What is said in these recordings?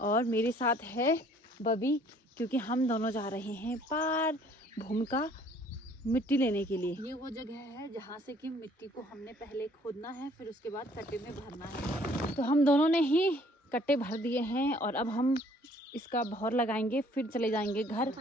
और मेरे साथ है बबी, क्योंकि हम दोनों जा रहे हैं पार भूमका मिट्टी लेने के लिए। ये वो जगह है जहाँ से कि मिट्टी को हमने पहले खोदना है, फिर उसके बाद कट्टे में भरना है। तो हम दोनों ने ही कट्टे भर दिए हैं और अब हम इसका भौर लगाएंगे, फिर चले जाएंगे घर।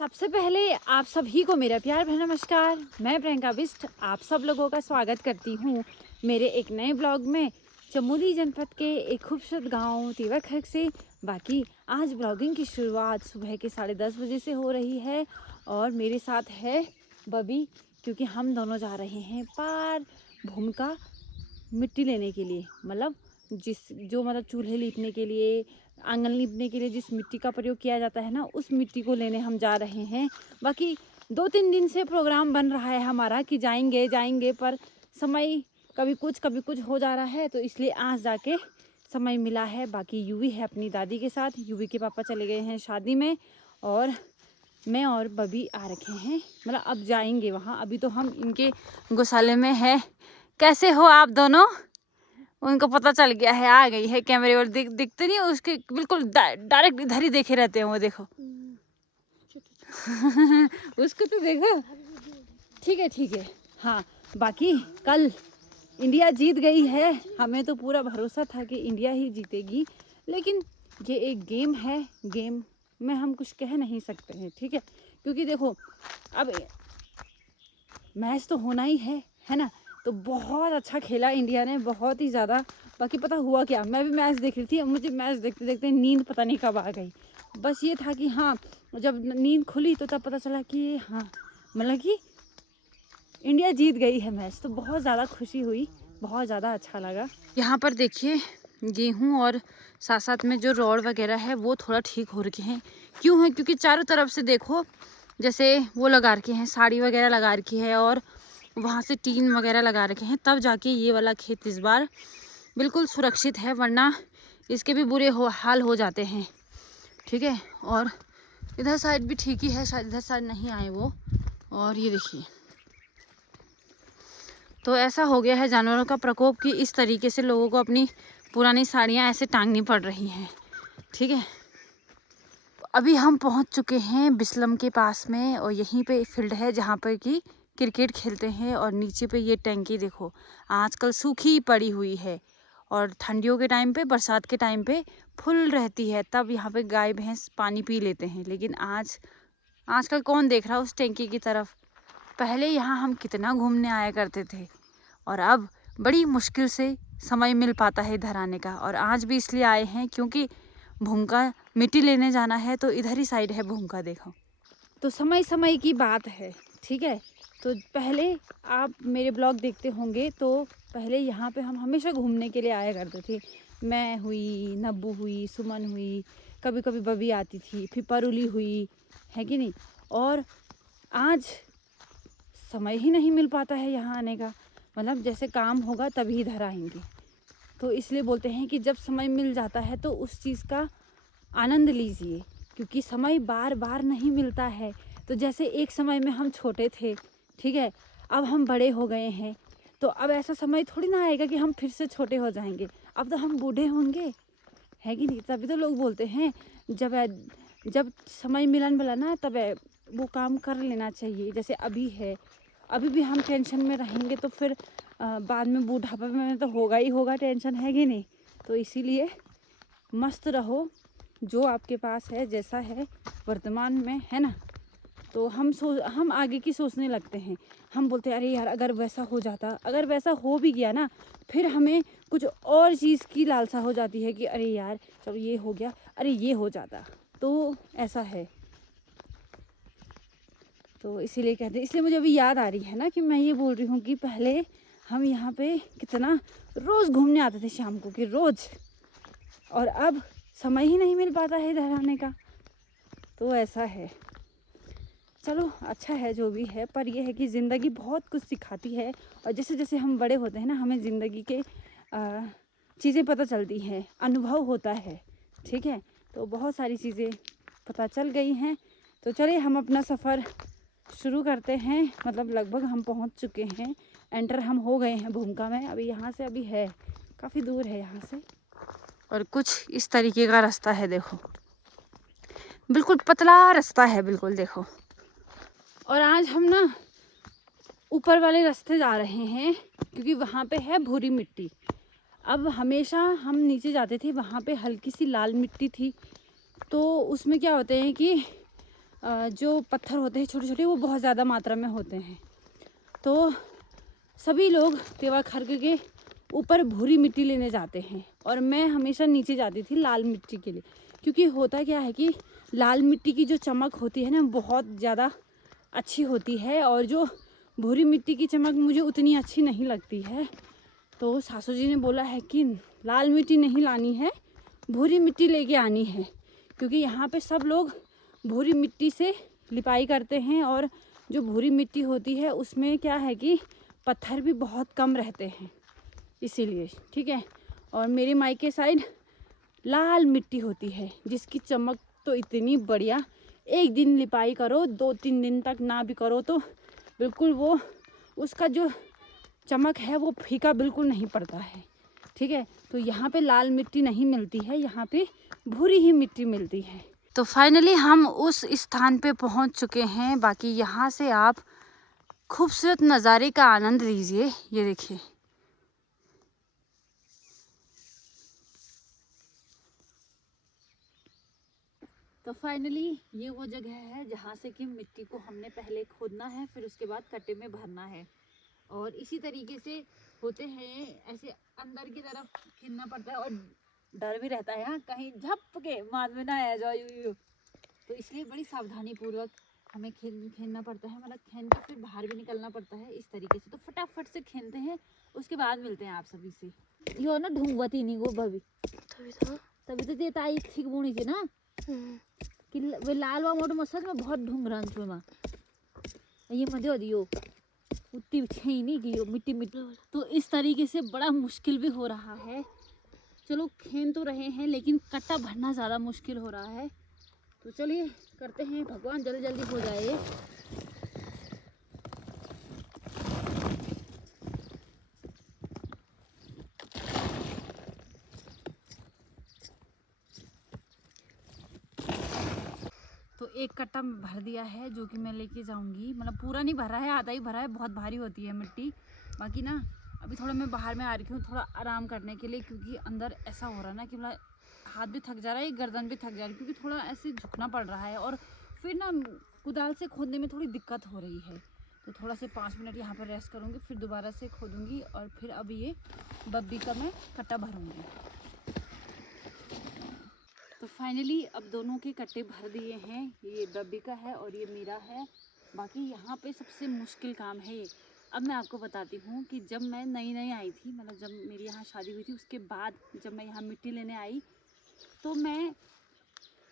सबसे पहले आप सभी को मेरा प्यार भरा नमस्कार। मैं प्रियंका बिष्ट आप सब लोगों का स्वागत करती हूँ मेरे एक नए ब्लॉग में चमोली जनपद के एक खूबसूरत गांव तिवरखर्क से। बाकी आज ब्लॉगिंग की शुरुआत सुबह के 10:30 बजे से हो रही है और मेरे साथ है बबी, क्योंकि हम दोनों जा रहे हैं पार भूमका मिट्टी लेने के लिए। मतलब मतलब चूल्हे लीपने के लिए, आंगन लीपने के लिए जिस मिट्टी का प्रयोग किया जाता है ना, उस मिट्टी को लेने हम जा रहे हैं। बाकी 2-3 दिन से प्रोग्राम बन रहा है हमारा कि जाएंगे, पर समय कभी कुछ हो जा रहा है, तो इसलिए आज जाके समय मिला है। बाकी यूवी है अपनी दादी के साथ, यूवी के पापा चले गए हैं शादी में और मैं और बबी आ रखे हैं। मतलब अब जाएंगे वहाँ, अभी तो हम इनके गौशाले में है। कैसे हो आप दोनों? उनको पता चल गया है, आ गई है कैमरे और दिखते नहीं उसके, बिल्कुल डायरेक्ट इधर ही देखे रहते हैं वो। देखो उसको तो देखो। ठीक है। हाँ, बाकी कल इंडिया जीत गई है। हमें तो पूरा भरोसा था कि इंडिया ही जीतेगी, लेकिन ये एक गेम है, गेम में हम कुछ कह नहीं सकते हैं, ठीक है। क्योंकि देखो अब मैच तो होना ही है ना। तो बहुत अच्छा खेला इंडिया ने, बहुत ही ज़्यादा। बाकी पता हुआ क्या, मैं भी मैच देख रही थी, मुझे मैच देखते देखते नींद पता नहीं कब आ गई। बस ये था कि हाँ, जब नींद खुली तो तब पता चला कि हाँ, मतलब कि इंडिया जीत गई है मैच। तो बहुत ज़्यादा खुशी हुई, बहुत ज़्यादा अच्छा लगा। यहाँ पर देखिए गेहूँ और साथ साथ में जो रोड वगैरह है वो थोड़ा ठीक हो रखे हैं। क्यों है? क्योंकि चारों तरफ से देखो जैसे वो लगा रखे हैं, साड़ी वगैरह लगा रखी है और वहाँ से टीन वगैरह लगा रखे हैं, तब जाके ये वाला खेत इस बार बिल्कुल सुरक्षित है, वरना इसके भी बुरे हाल हो जाते हैं, ठीक है। और इधर साइड भी ठीक ही है, शायद इधर साइड नहीं आए वो। और ये देखिए, तो ऐसा हो गया है जानवरों का प्रकोप कि इस तरीके से लोगों को अपनी पुरानी साड़ियाँ ऐसे टांगनी पड़ रही हैं, ठीक है। अभी हम पहुंच चुके हैं बिस्लम के पास में और यहीं पे फील्ड है जहाँ पर कि क्रिकेट खेलते हैं। और नीचे पे ये टैंकी देखो आजकल सूखी पड़ी हुई है और ठंडियों के टाइम पे, बरसात के टाइम पे फुल रहती है, तब यहाँ पे गाय भैंस पानी पी लेते हैं। लेकिन आजकल कौन देख रहा है उस टैंकी की तरफ। पहले यहाँ हम कितना घूमने आया करते थे और अब बड़ी मुश्किल से समय मिल पाता है इधर आने का। और आज भी इसलिए आए हैं क्योंकि भूमका मिट्टी लेने जाना है, तो इधर ही साइड है भूमका, देखो। तो समय की बात है, ठीक है। तो पहले आप मेरे ब्लॉग देखते होंगे तो पहले यहाँ पे हम हमेशा घूमने के लिए आया करते थे। मैं हुई, नब्बू हुई, सुमन हुई, कभी कभी बबी आती थी, फिर परुली हुई, है कि नहीं। और आज समय ही नहीं मिल पाता है यहाँ आने का। मतलब जैसे काम होगा तभी इधर आएंगे। तो इसलिए बोलते हैं कि जब समय मिल जाता है तो उस चीज़ का आनंद लीजिए, क्योंकि समय बार बार नहीं मिलता है। तो जैसे एक समय में हम छोटे थे, ठीक है, अब हम बड़े हो गए हैं, तो अब ऐसा समय थोड़ी ना आएगा कि हम फिर से छोटे हो जाएंगे। अब तो हम बूढ़े होंगे, है कि नहीं। तभी तो लोग बोलते हैं जब समय मिलन मिला ना, तब वो काम कर लेना चाहिए। जैसे अभी है, अभी भी हम टेंशन में रहेंगे तो फिर बाद में बूढ़ापा में तो होगा ही होगा टेंशन, है कि नहीं। तो इसीलिए मस्त रहो, जो आपके पास है, जैसा है वर्तमान में, है ना। तो हम आगे की सोचने लगते हैं। हम बोलते हैं अरे यार अगर वैसा हो जाता, अगर वैसा हो भी गया ना, फिर हमें कुछ और चीज़ की लालसा हो जाती है कि अरे यार जब ये हो गया, अरे ये हो जाता। तो ऐसा है, तो इसीलिए कहते हैं। इसलिए मुझे अभी याद आ रही है ना कि मैं ये बोल रही हूँ कि पहले हम यहाँ पे कितना रोज़ घूमने आते थे शाम को, कि रोज़। और अब समय ही नहीं मिल पाता है इधर आने का। तो ऐसा है। चलो अच्छा है जो भी है, पर यह है कि ज़िंदगी बहुत कुछ सिखाती है। और जैसे जैसे हम बड़े होते हैं ना, हमें ज़िंदगी के चीज़ें पता चलती हैं, अनुभव होता है, ठीक है। तो बहुत सारी चीज़ें पता चल गई हैं। तो चलिए हम अपना सफ़र शुरू करते हैं। मतलब लगभग हम पहुंच चुके हैं, एंटर हम हो गए हैं भूमिका में। अभी यहाँ से अभी है, काफ़ी दूर है यहाँ से, और कुछ इस तरीके का रास्ता है। देखो बिल्कुल पतला रास्ता है, बिल्कुल देखो। और आज हम ना ऊपर वाले रास्ते जा रहे हैं क्योंकि वहाँ पे है भूरी मिट्टी। अब हमेशा हम नीचे जाते थे, वहाँ पे हल्की सी लाल मिट्टी थी, तो उसमें क्या होते हैं कि जो पत्थर होते हैं छोटे छोटे, वो बहुत ज़्यादा मात्रा में होते हैं। तो सभी लोग पेवा खर्क के ऊपर भूरी मिट्टी लेने जाते हैं, और मैं हमेशा नीचे जाती थी लाल मिट्टी के लिए। क्योंकि होता क्या है कि लाल मिट्टी की जो चमक होती है ना, बहुत ज़्यादा अच्छी होती है, और जो भूरी मिट्टी की चमक मुझे उतनी अच्छी नहीं लगती है। तो सासू जी ने बोला है कि लाल मिट्टी नहीं लानी है, भूरी मिट्टी लेके आनी है, क्योंकि यहाँ पे सब लोग भूरी मिट्टी से लिपाई करते हैं। और जो भूरी मिट्टी होती है उसमें क्या है कि पत्थर भी बहुत कम रहते हैं, इसीलिए। ठीक है। और मेरे मायके साइड लाल मिट्टी होती है जिसकी चमक तो इतनी बढ़िया, एक दिन लिपाई करो, 2-3 दिन तक ना भी करो तो बिल्कुल वो उसका जो चमक है वो फीका बिल्कुल नहीं पड़ता है। ठीक है। तो यहाँ पे लाल मिट्टी नहीं मिलती है, यहाँ पे भूरी ही मिट्टी मिलती है। तो फाइनली हम उस स्थान पे पहुँच चुके हैं। बाकी यहाँ से आप खूबसूरत नज़ारे का आनंद लीजिए। ये देखिए, तो फाइनली ये वो जगह है जहाँ से कि मिट्टी को हमने पहले खोदना है, फिर उसके बाद कट्टे में भरना है। और इसी तरीके से होते हैं, ऐसे अंदर की तरफ खींचना पड़ता है, और डर भी रहता है कहीं झप के माद में ना आ जाओ यूं। तो इसलिए बड़ी सावधानी पूर्वक हमें खेलना पड़ता है, मतलब खेल के फिर बाहर भी निकलना पड़ता है इस तरीके से। तो फटाफट से खेलते हैं, उसके बाद मिलते हैं आप सभी से। यो ना ढूंढवती नहीं वो भाभी, तभी तो देता आई ठीक बुणी थी ना कि वे लाल वा मोटो मसाज में बहुत ढूंढ रहा हूँ मैं, ये मजे हो दियो उतनी छई नहीं की मिट्टी मिट्टी। तो इस तरीके से बड़ा मुश्किल भी हो रहा है। चलो खेल तो रहे हैं, लेकिन कट्टा भरना ज़्यादा मुश्किल हो रहा है। तो चलिए करते हैं, भगवान जल्दी जल्दी हो जाए। तो एक कट्टा भर दिया है जो कि मैं लेके जाऊंगी, मतलब पूरा नहीं भरा है, आधा ही भरा है, बहुत भारी होती है मिट्टी। बाकी ना अभी थोड़ा मैं बाहर में आ रही हूँ थोड़ा आराम करने के लिए, क्योंकि अंदर ऐसा हो रहा है ना कि मतलब हाथ भी थक जा रहा है, गर्दन भी थक जा रही है, क्योंकि थोड़ा ऐसे झुकना पड़ रहा है, और फिर ना कुदाल से खोदने में थोड़ी दिक्कत हो रही है। तो थोड़ा से 5 मिनट यहाँ पर रेस्ट करूँगी, फिर दोबारा से खोदूँगी, और फिर अब ये बब्बी का मैं कट्टा भरूँगी। तो फाइनली अब दोनों के कट्टे भर दिए हैं, ये बब्बी का है और ये मेरा है। बाकी यहाँ पे सबसे मुश्किल काम है ये। अब मैं आपको बताती हूँ कि जब मैं नई नई आई थी, मतलब जब मेरी यहाँ शादी हुई थी, उसके बाद जब मैं यहाँ मिट्टी लेने आई, तो मैं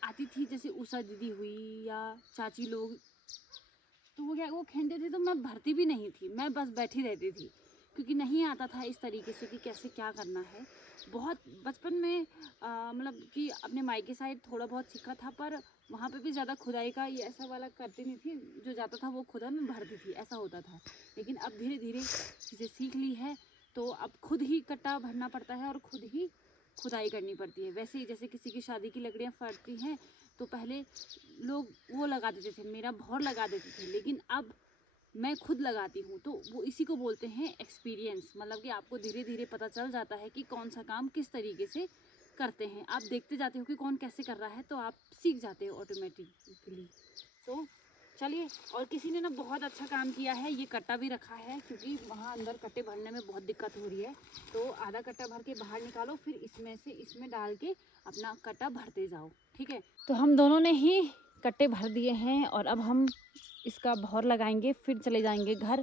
आती थी, जैसे उषा दीदी हुई या चाची लोग, तो वो खेलते थे तो मैं भरती भी नहीं थी, मैं बस बैठी रहती थी, क्योंकि नहीं आता था इस तरीके से कि कैसे क्या करना है। बहुत बचपन में मतलब कि अपने मायके साइड थोड़ा बहुत सीखा था, पर वहाँ पे भी ज़्यादा खुदाई का ये ऐसा वाला करती नहीं थी, जो जाता था वो खुदा में भरती थी, ऐसा होता था। लेकिन अब धीरे धीरे चीज़ें सीख ली है, तो अब खुद ही कट्टा भरना पड़ता है और खुद ही खुदाई करनी पड़ती है। वैसे ही जैसे किसी की शादी की लकड़ियाँ फटती हैं, तो पहले लोग वो लगा देते थे, मेरा भौर लगा देते थे, लेकिन अब मैं खुद लगाती हूँ। तो वो इसी को बोलते हैं एक्सपीरियंस, मतलब कि आपको धीरे धीरे पता चल जाता है कि कौन सा काम किस तरीके से करते हैं। आप देखते जाते हो कि कौन कैसे कर रहा है, तो आप सीख जाते हो ऑटोमेटिकली। तो चलिए, और किसी ने ना बहुत अच्छा काम किया है, ये कट्टा भी रखा है, क्योंकि वहाँ अंदर कट्टे भरने में बहुत दिक्कत हो रही है। तो आधा कट्टा भर के बाहर निकालो, फिर इसमें से इसमें डाल के अपना कट्टा भरते जाओ। ठीक है। तो हम दोनों ने ही कट्टे भर दिए हैं, और अब हम इसका भौर लगाएंगे, फिर चले जाएंगे घर।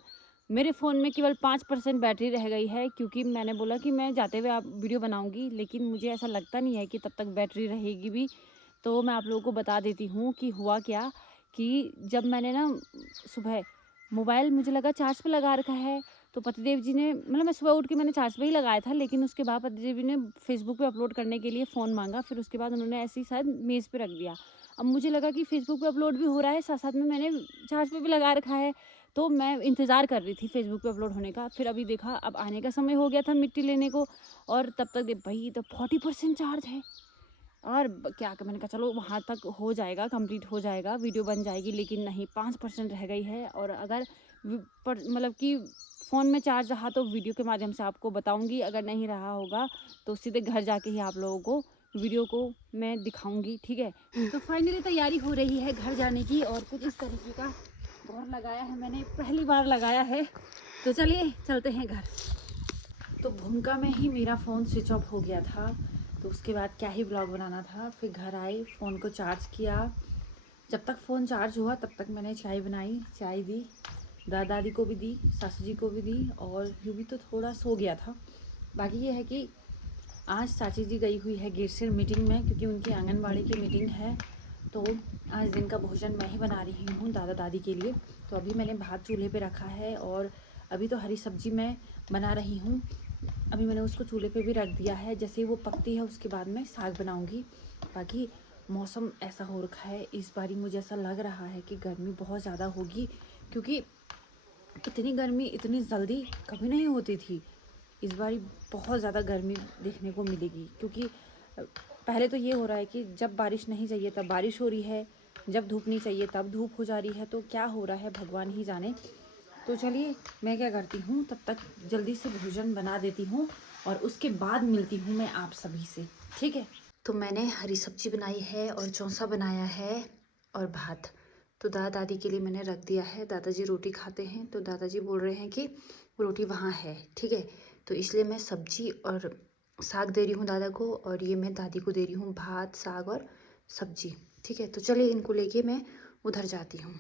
मेरे फ़ोन में केवल 5% बैटरी रह गई है, क्योंकि मैंने बोला कि मैं जाते हुए आप वीडियो बनाऊंगी, लेकिन मुझे ऐसा लगता नहीं है कि तब तक बैटरी रहेगी भी। तो मैं आप लोगों को बता देती हूँ कि हुआ क्या, कि जब मैंने ना सुबह मोबाइल, मुझे लगा चार्ज पे लगा रखा है, तो पतिदेव जी ने, मतलब मैं सुबह उठ के मैंने चार्ज पे ही लगाया था, लेकिन उसके बाद पतिदेव जी ने फेसबुक पे अपलोड करने के लिए फ़ोन मांगा, फिर उसके बाद उन्होंने ऐसे ही शायद मेज़ पे रख दिया। अब मुझे लगा कि फेसबुक पे अपलोड भी हो रहा है, साथ साथ में मैंने चार्ज पे भी लगा रखा है, तो मैं इंतज़ार कर रही थी फेसबुक पे अपलोड होने का। फिर अभी देखा अब आने का समय हो गया था मिट्टी लेने को, और तब तक भाई तो 40% चार्ज है। और क्या कर, मैंने कहा चलो वहाँ तक हो जाएगा, कंप्लीट हो जाएगा, वीडियो बन जाएगी, लेकिन नहीं, 5% रह गई है। और अगर मतलब कि फ़ोन में चार्ज रहा तो वीडियो के माध्यम से आपको बताऊंगी, अगर नहीं रहा होगा तो सीधे घर जाके ही आप लोगों को वीडियो को मैं दिखाऊंगी, ठीक है। तो फाइनली तैयारी हो रही है घर जाने की, और कुछ इस तरीके का बोर्ड लगाया है मैंने, पहली बार लगाया है। तो चलिए चलते हैं घर। तो भूमिका में ही मेरा फ़ोन स्विच ऑफ हो गया था, तो उसके बाद क्या ही ब्लॉग बनाना था। फिर घर आई, फ़ोन को चार्ज किया, जब तक फ़ोन चार्ज हुआ तब तक मैंने चाय बनाई, चाय दी, दादी को भी दी, सासू जी को भी दी, और यूँ भी तो थोड़ा सो गया था। बाकी ये है कि आज चाची जी गई हुई है गिरसिर मीटिंग में, क्योंकि उनकी आंगनबाड़ी की मीटिंग है। तो आज दिन का भोजन मैं ही बना रही हूँ दादा दादी के लिए। तो अभी मैंने भात चूल्हे पे रखा है, और अभी तो हरी सब्जी मैं बना रही हूँ। अभी मैंने उसको चूल्हे पे भी रख दिया है, जैसे ही वो पकती है उसके बाद मैं साग बनाऊँगी। बाकी मौसम ऐसा हो रखा है, इस बारी मुझे ऐसा लग रहा है कि गर्मी बहुत ज़्यादा होगी, क्योंकि इतनी गर्मी इतनी जल्दी कभी नहीं होती थी। इस बारी बहुत ज़्यादा गर्मी देखने को मिलेगी, क्योंकि पहले तो ये हो रहा है कि जब बारिश नहीं चाहिए तब बारिश हो रही है, जब धूप नहीं चाहिए तब धूप हो जा रही है। तो क्या हो रहा है भगवान ही जाने। तो चलिए मैं क्या करती हूँ, तब तक जल्दी से भोजन बना देती हूँ, और उसके बाद मिलती हूँ मैं आप सभी से, ठीक है। तो मैंने हरी सब्जी बनाई है, और चौंसा बनाया है, और भात। तो दादा दादी के लिए मैंने रख दिया है। दादाजी रोटी खाते हैं, तो दादाजी बोल रहे हैं कि रोटी वहाँ है, ठीक है। तो इसलिए मैं सब्जी और साग दे रही हूँ दादा को, और ये मैं दादी को दे रही हूँ भात, साग और सब्जी, ठीक है। तो चलिए इनको लेके मैं उधर जाती हूँ।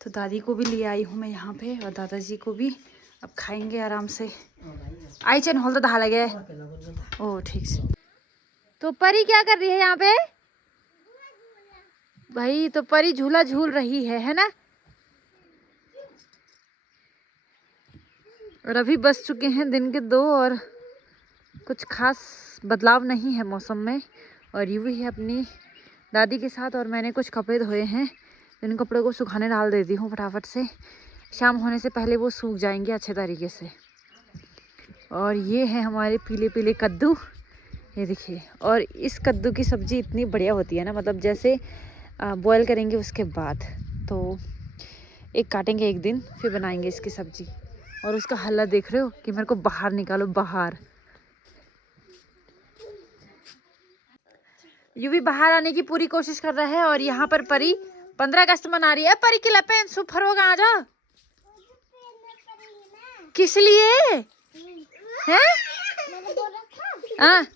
तो दादी को भी ले आई हूँ मैं यहाँ पे, और दादाजी को भी। अब खाएंगे आराम से। आई चैन हॉल तो दहा लगे। ओ ठीक से। तो परी क्या कर रही है यहाँ पे भाई? तो परी झूला झूल रही है ना। और अभी बज चुके हैं दिन के 2, और कुछ खास बदलाव नहीं है मौसम में। और यूँ ही है अपनी दादी के साथ, और मैंने कुछ कपड़े धोए हैं, इन कपड़ों को सुखाने डाल देती हूँ फटाफट से, शाम होने से पहले वो सूख जाएंगे अच्छे तरीके से। और ये है हमारे पीले पीले कद्दू, ये देखिए। और इस कद्दू की सब्ज़ी इतनी बढ़िया होती है ना, मतलब जैसे बॉयल करेंगे उसके बाद, तो एक काटेंगे एक दिन, फिर बनाएंगे इसकी सब्ज़ी। और उसका हल्ला देख रहे हो कि मेरे को बाहर निकालो, बाहर। यू भी बाहर आने की पूरी कोशिश कर रहा है। और यहाँ पर परी 15 अगस्त मना रही है। परी की लपेन सुपर होगा, आ जा। किस लिए हैं? हाँ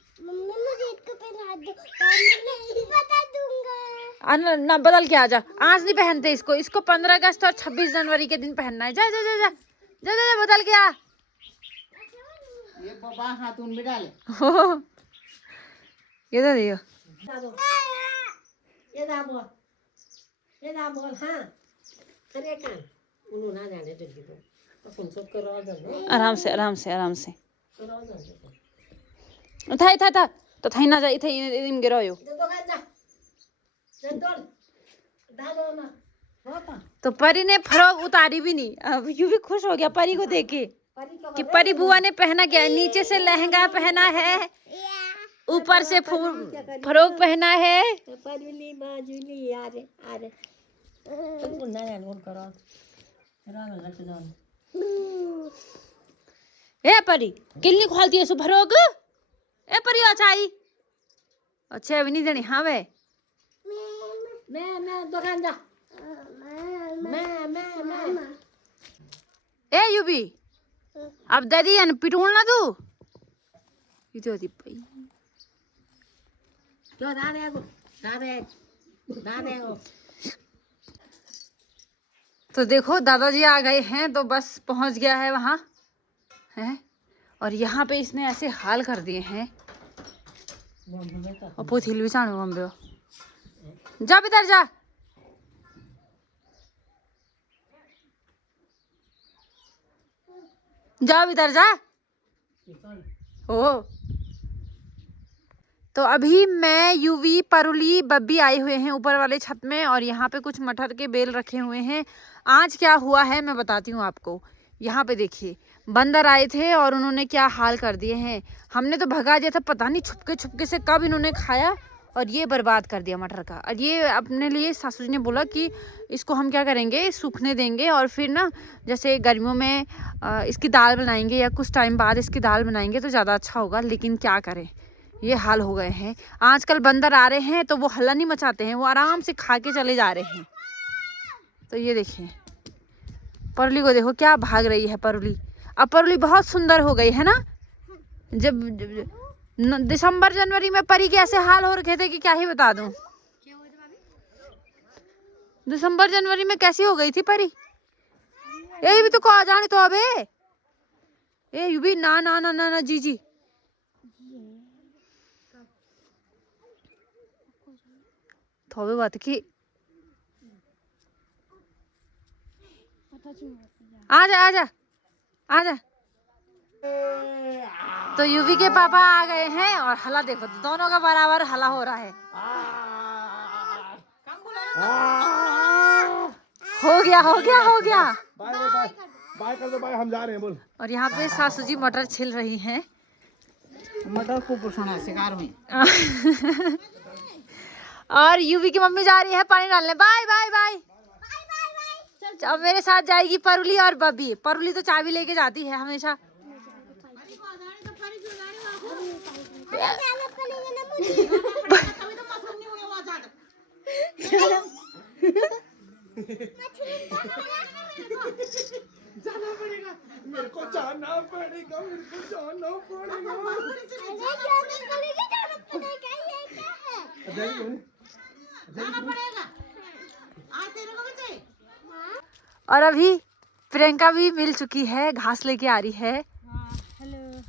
ना, बदल के आ जा। आज नहीं पहनते इसको, इसको 15 अगस्त और 26 जनवरी के दिन पहनना है। जा जा जा जा जा जा, जा बदल के आ। ये पापा हाथ उन में डाले। ये दे दियो। ये दाबो हाँ। अरे कान उन्हों ना जाने जल्दी तो अपन सब करा दे। आराम से आराम से आराम से। था तो थाई ना जा, थे इम गिरो यो। तो परी ने फ्रॉक उतारी भी नहीं। अब यूं भी खुश हो गया परी को देखे कि परी बुआ ने पहना क्या, नीचे से लहंगा पहना है, ऊपर से फ्रॉक पहना है। ए परी किल्ली खोलती है सु फ्रॉक। ए परी अच्छा आई, अच्छा अभी नहीं देनी। हाँ वे मैं दुकान जा। मैं ए यूबी अब दादी अन पिटूल ना तू इतो दी पई जो दादे को। तो देखो दादाजी आ गए हैं, तो बस पहुंच गया है वहां है। और यहाँ पे इसने ऐसे हाल कर दिए हैं। और पोथिल भी चाणू बम्बे जा भीतर जा। जा भीतर जा। ओ तो अभी मैं, यूवी, परुली, बब्बी आए हुए हैं ऊपर वाले छत में और यहाँ पे कुछ मटर के बेल रखे हुए हैं। आज क्या हुआ है मैं बताती हूँ आपको। यहाँ पे देखिए बंदर आए थे और उन्होंने क्या हाल कर दिए हैं। हमने तो भगा दिया था, पता नहीं छुपके से कब इन्होंने खाया और ये बर्बाद कर दिया मटर का। और ये अपने लिए सासू जी ने बोला कि इसको हम क्या करेंगे, सूखने देंगे और फिर ना जैसे गर्मियों में इसकी दाल बनाएंगे या कुछ टाइम बाद इसकी दाल बनाएंगे तो ज़्यादा अच्छा होगा। लेकिन क्या करें, ये हाल हो गए हैं। आजकल बंदर आ रहे हैं तो वो हल्ला नहीं मचाते हैं, वो आराम से खा के चले जा रहे हैं। तो ये देखिए परुली को देखो क्या भाग रही है परुली। अब परुली बहुत सुंदर हो गई है ना। जब दिसंबर जनवरी में परी के ऐसे हाल हो रखे थे कि क्या ही बता दूं। दिसंबर जनवरी में कैसी हो गई थी परी। ये भी तो को आ जाने तो अबे ये भी ना ना ना ना ना जी जी थोबे बात की आजा आजा आजा। तो यूवी के पापा आ गए हैं और हला देखो दोनों का बराबर हला हो रहा है। हो गया हो गया हो गया। बाय कर दो, बाय, हम जा रहे हैं बोल। और यहाँ पे सासू जी मटर छिल रही हैं। मटर को पुछना शिकार हुई। और यूवी की मम्मी जा रही है पानी डालने। Bye bye bye. अब मेरे साथ जाएगी परुली और बब्बी। परुली तो चाबी लेके जाती है हमेशा। जाना पड़ेगा, मेरे को जाना पड़ेगा, मेरे को जाना पड़ेगा। और अभी प्रियंका भी मिल चुकी है, घास लेके आ रही है। हेलो,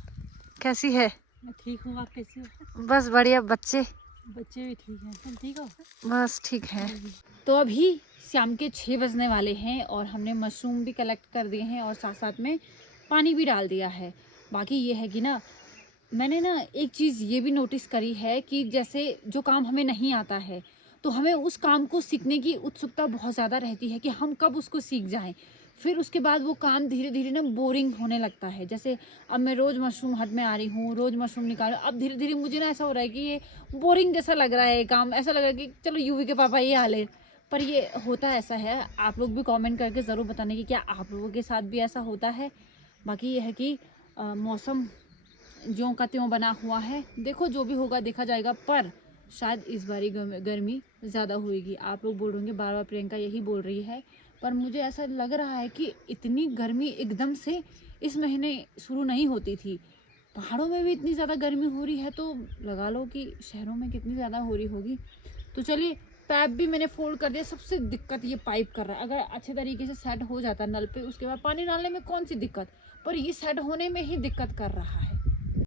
कैसी है? मैं ठीक हूँ, आप कैसी हो? बस बढ़िया। बच्चे बच्चे भी ठीक हैं, तुम ठीक हो? बस ठीक है। तो अभी शाम के 6 बजने वाले हैं और हमने मशरूम भी कलेक्ट कर दिए हैं और साथ साथ में पानी भी डाल दिया है। बाकी ये है कि ना मैंने ना एक चीज़ ये भी नोटिस करी है कि जैसे जो काम हमें नहीं आता है तो हमें उस काम को सीखने की उत्सुकता बहुत ज़्यादा रहती है कि हम कब उसको सीख जाएं। फिर उसके बाद वो काम धीरे धीरे ना बोरिंग होने लगता है। जैसे अब मैं रोज़ मशरूम हट में आ रही हूँ, रोज़ मशरूम निकाल रही हूँ। अब धीरे धीरे मुझे ना ऐसा हो रहा है कि ये बोरिंग जैसा लग रहा है काम। ऐसा लग रहा है कि चलो यूवी के पापा ये हाल है। पर ये होता ऐसा है। आप लोग भी कमेंट करके ज़रूर बताने की क्या आप लोगों के साथ भी ऐसा होता है। बाकी ये है कि मौसम ज्यों का त्यों बना हुआ है। देखो जो भी होगा देखा जाएगा, पर शायद इस बारी गर्मी ज़्यादा होएगी। आप लोग बोल रहे होंगे बार बार प्रियंका यही बोल रही है, पर मुझे ऐसा लग रहा है कि इतनी गर्मी एकदम से इस महीने शुरू नहीं होती थी। पहाड़ों में भी इतनी ज़्यादा गर्मी हो रही है तो लगा लो कि शहरों में कितनी ज़्यादा हो रही होगी। तो चलिए, पाइप भी मैंने फोल्ड कर दिया। सबसे दिक्कत ये पाइप कर रहा है। अगर अच्छे तरीके से सेट हो जाता नल पे, उसके बाद पानी डालने में कौन सी दिक्कत, पर ये सेट होने में ही दिक्कत कर रहा है।